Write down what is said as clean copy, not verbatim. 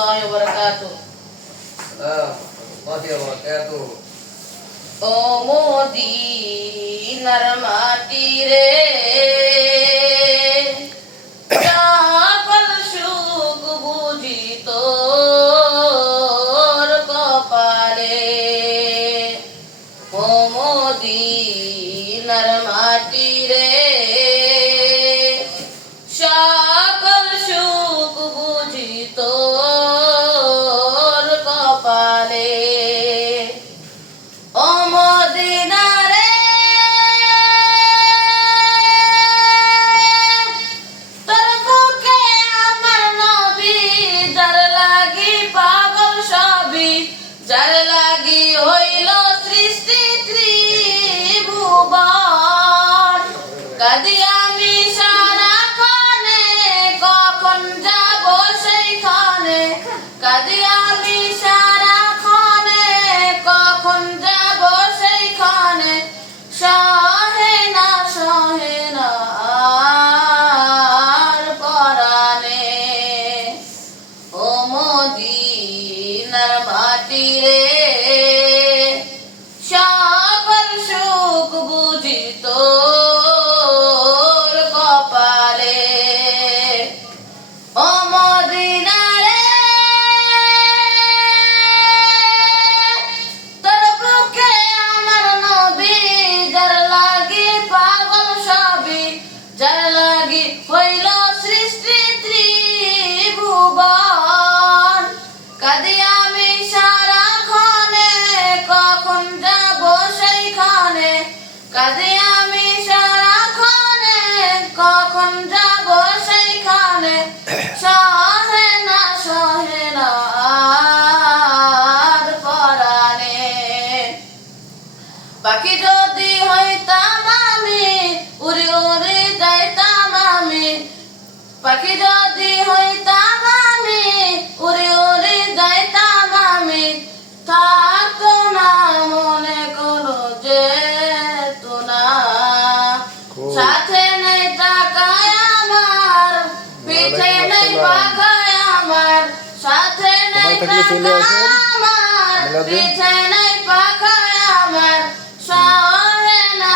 warahmatullahi wabarakatuh. O Madinar mati re সকল সুখ বুঝি তোর কপালে। ও মদিনার মাটি রে সকল সুখ বুঝি তোর কপালে। ও মদিনা রে তোর বুকে আমার নবী, যার লাগি পাগল সবই, যার লাগি হইল সৃষ্টি ত্রিভুবন। কাঁদি আমি সারাক্ষণে, কখন যাব সেইখানে। কাঁদি আমি সারাক্ষণে, কখন যাব সেইখানে। সহে না আর পরাণে। ও মদিনার মাটি রে সকল সুখ বুঝি তোর কপালে। ও মদিনা রে তোর বুকে আমার নবী, যার লাগি পাগল সবই, যার লাগি হইল সৃষ্টি ত্রিভুবন। কাঁদি আমি সারাক্ষণে, কখন যাব সেইখানে। কাঁদি আমি সারাক্ষণে, কখন যাব সেইখানে। সহে না আর পরাণে। পাখি যদি হইতাম আমি, উড়ে উড়ে যাইতাম আমি। পাখি যদি হইতাম আমি, উড়ে উড়ে যাইতাম আমি। থাকতো না মনে কোনো চেতনা, সাথে নেই টাকায় আমার, পিঠে নেই পাখায় আমার। সাথে নেই টাকা আমার, পিঠে নেই পাখায় আমার। সহে না